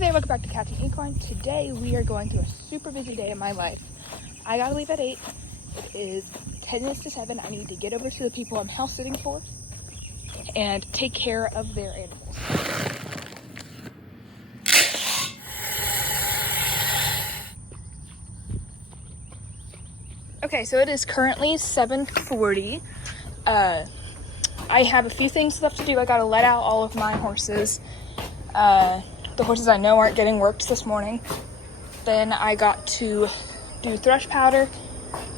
there, welcome back to Catching Equine. Today we are going through a super busy day in my life. I gotta leave at 8. It is 10 minutes to 7. I need to get over to the people I'm house sitting for and take care of their animals. Okay, so it is currently 7:40. I have a few things left to do. I gotta let out all of my horses. The horses I know aren't getting worked this morning. Then I got to do thrush powder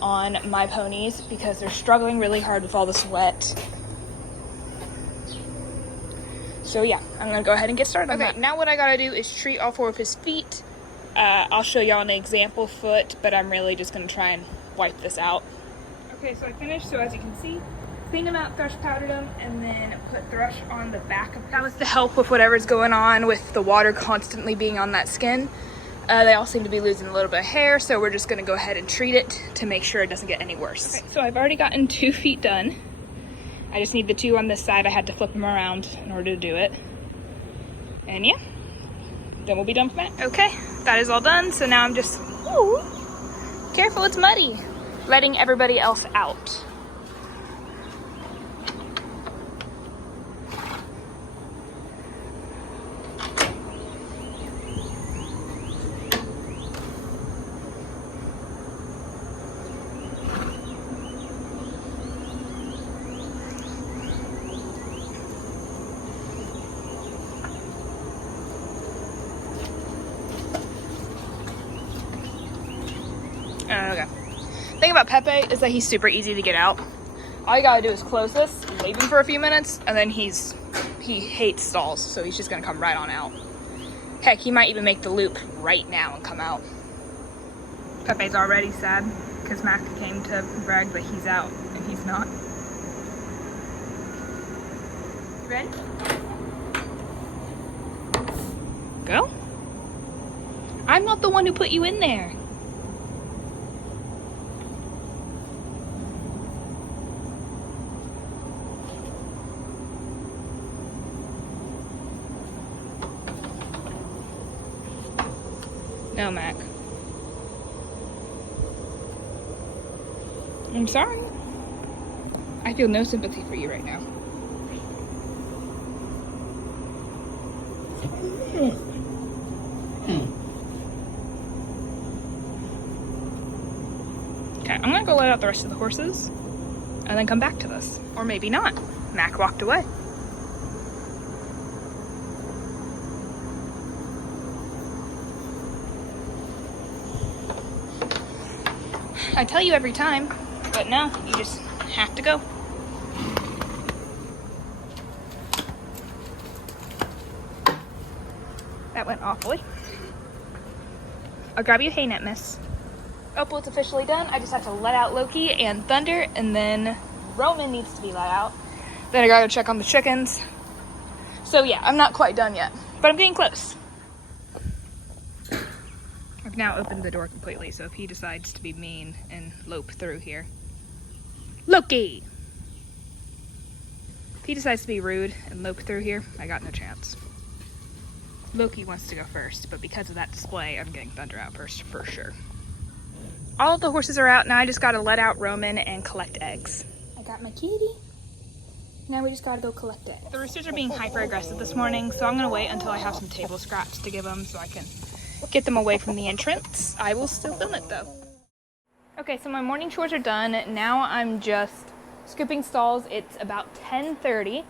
on my ponies because they're struggling really hard with all the sweat. So yeah, I'm gonna go ahead and get started on that. Now what I gotta do is treat all 4 of his feet. I'll show y'all an example foot, but I'm really just gonna try and wipe this out. Okay, so I finished, so as you can see, cleaned them out, thrush powdered them, and then put thrush on the back of them. That was to help with whatever's going on with the water constantly being on that skin. They all seem to be losing a little bit of hair, so we're just gonna go ahead and treat it to make sure it doesn't get any worse. Okay, so I've already gotten 2 feet done. I just need the 2 on this side. I had to flip them around in order to do it. And yeah, then we'll be done for that. Okay, that is all done. So now I'm just, ooh, careful, it's muddy. Letting everybody else out. Okay. The thing about Pepe is that he's super easy to get out. All you gotta do is close this, leave him for a few minutes, and then he hates stalls, so he's just gonna come right on out. Heck, he might even make the loop right now and come out. Pepe's already sad because Mac came to brag that he's out and he's not. You ready? Go. I'm not the one who put you in there. No, Mac. I'm sorry. I feel no sympathy for you right now. Okay, I'm gonna go let out the rest of the horses and then come back to this. Or maybe not. Mac walked away. I tell you every time, but no, you just have to go. That went awfully. I'll grab you a hay net, miss. Oh, well, it's officially done. I just have to let out Loki and Thunder, and then Roman needs to be let out. Then I gotta go check on the chickens. So yeah, I'm not quite done yet, but I'm getting close. I've now opened the door completely, so if he decides to be mean and lope through here. Loki! If he decides to be rude and lope through here, I got no chance. Loki wants to go first, but because of that display, I'm getting Thunder out first for sure. All of the horses are out, now I just gotta let out Roman and collect eggs. I got my kitty. Now we just gotta go collect eggs. The roosters are being hyper aggressive this morning, so I'm gonna wait until I have some table scraps to give them so I can get them away from the entrance. I will still film it though. Okay, so my morning chores are done. Now I'm just scooping stalls. It's about 10:30.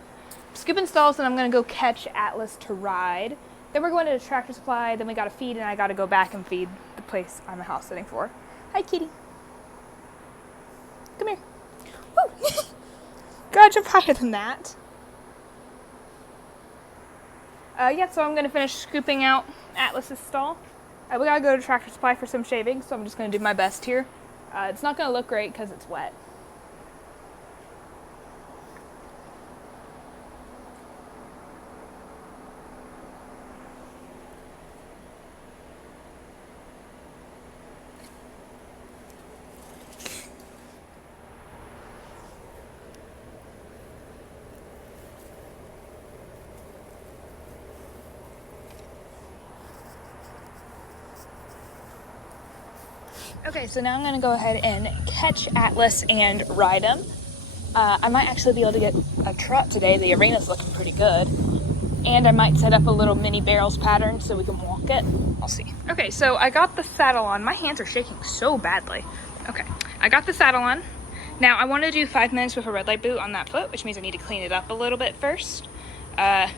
Scooping stalls, and I'm gonna go catch Atlas to ride. Then we're going to the Tractor Supply, then we gotta feed, and I gotta go back and feed the place I'm house sitting for. Hi, kitty. Come here. Woo! God, jump higher than that. Yeah, so I'm gonna finish scooping out Atlas's stall. We gotta go to Tractor Supply for some shaving, so I'm just gonna do my best here. It's not gonna look great because it's wet. Okay, so now I'm gonna go ahead and catch Atlas and ride him. I might actually be able to get a trot today. The arena's looking pretty good. And I might set up a little mini barrels pattern so we can walk it. I'll see. Okay, so I got the saddle on. My hands are shaking so badly. Okay, I got the saddle on. Now I want to do 5 minutes with a red light boot on that foot, which means I need to clean it up a little bit first. Then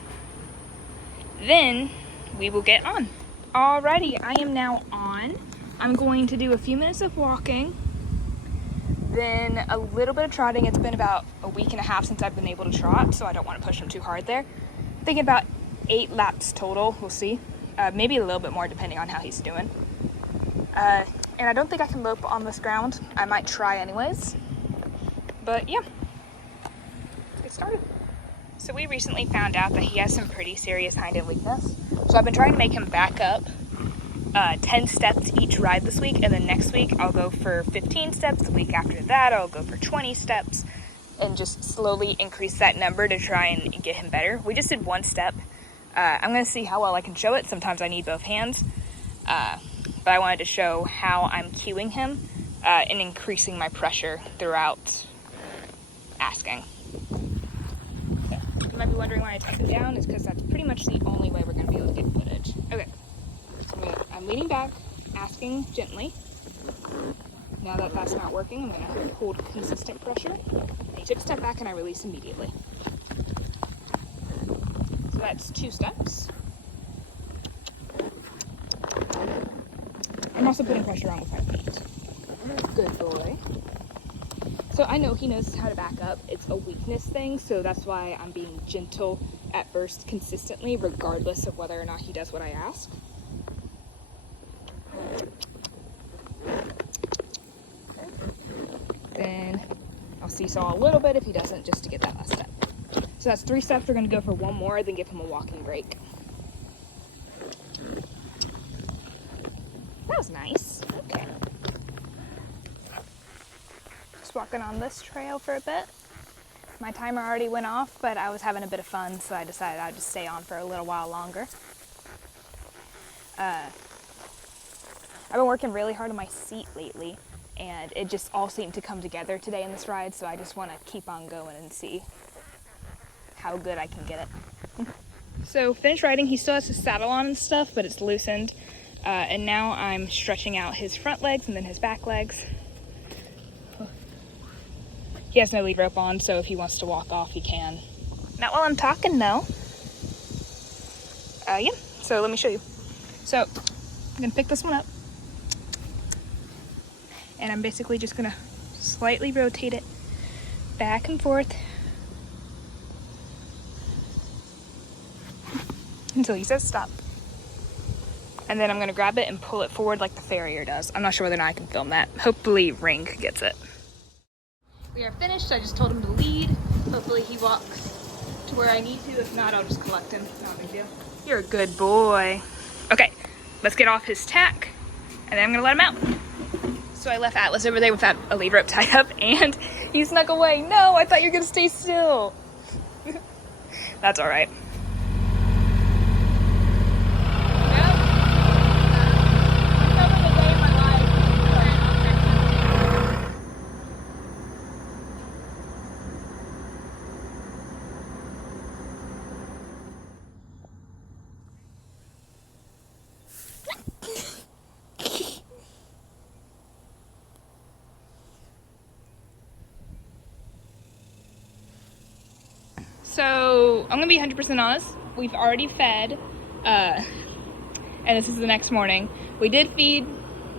we will get on. Alrighty, I am now on. I'm going to do a few minutes of walking, then a little bit of trotting. It's been about a week and a half since I've been able to trot, so I don't want to push him too hard there. Thinking about 8 laps total, we'll see. Maybe a little bit more depending on how he's doing. And I don't think I can lope on this ground. I might try anyways. But yeah, let's get started. So we recently found out that he has some pretty serious hind end weakness. So I've been trying to make him back up 10 steps each ride this week, and then next week I'll go for 15 steps. The week after that I'll go for 20 steps, and just slowly increase that number to try and get him better. We just did 1 step. I'm gonna see how well I can show it. Sometimes I need both hands, but I wanted to show how I'm cueing him and increasing my pressure throughout asking. Okay. You might be wondering why I tuck him down. It's because that's pretty much the only way we're gonna be able to get footage. Okay. I'm leaning back, asking gently. Now that that's not working, I'm going to hold consistent pressure. And he took a step back and I release immediately. So that's 2 steps. I'm also putting pressure on with my feet. Good boy. So I know he knows how to back up. It's a weakness thing, so that's why I'm being gentle at first consistently, regardless of whether or not he does what I ask. Then I'll seesaw a little bit if he doesn't, just to get that last step. So that's 3 steps. We're going to go for 1 more, then give him a walking break. That was nice. Okay. Just walking on this trail for a bit. My timer already went off, but I was having a bit of fun, so I decided I'd just stay on for a little while longer. I've been working really hard on my seat lately, and it just all seemed to come together today in this ride, so I just want to keep on going and see how good I can get it. So finished riding. He still has his saddle on and stuff, but it's loosened, and now I'm stretching out his front legs and then his back legs. He has no lead rope on, so if he wants to walk off, he can. Not while I'm talking, though. Yeah, so let me show you. So I'm gonna pick this one up, and I'm basically just gonna slightly rotate it back and forth until he says stop. And then I'm gonna grab it and pull it forward like the farrier does. I'm not sure whether or not I can film that. Hopefully Ring gets it. We are finished. I just told him to lead. Hopefully he walks to where I need to. If not, I'll just collect him. Not a big deal. You're a good boy. Okay, let's get off his tack, and then I'm gonna let him out. So I left Atlas over there without a lead rope tied up, and he snuck away. No, I thought you were gonna stay still. That's all right. So I'm gonna be 100% honest. We've already fed, and this is the next morning. We did feed.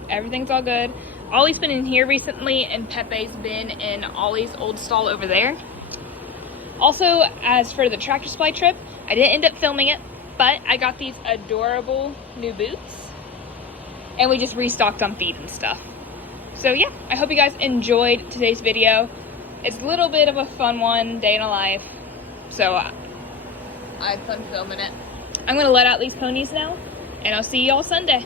Everything's all good. Ollie's been in here recently, and Pepe's been in Ollie's old stall over there. Also, as for the tractor supply trip, I didn't end up filming it, but I got these adorable new boots, and we just restocked on feed and stuff. So yeah, I hope you guys enjoyed today's video. It's a little bit of a fun one, day in a life. So I had fun filming it. I'm gonna let out these ponies now, and I'll see you all Sunday.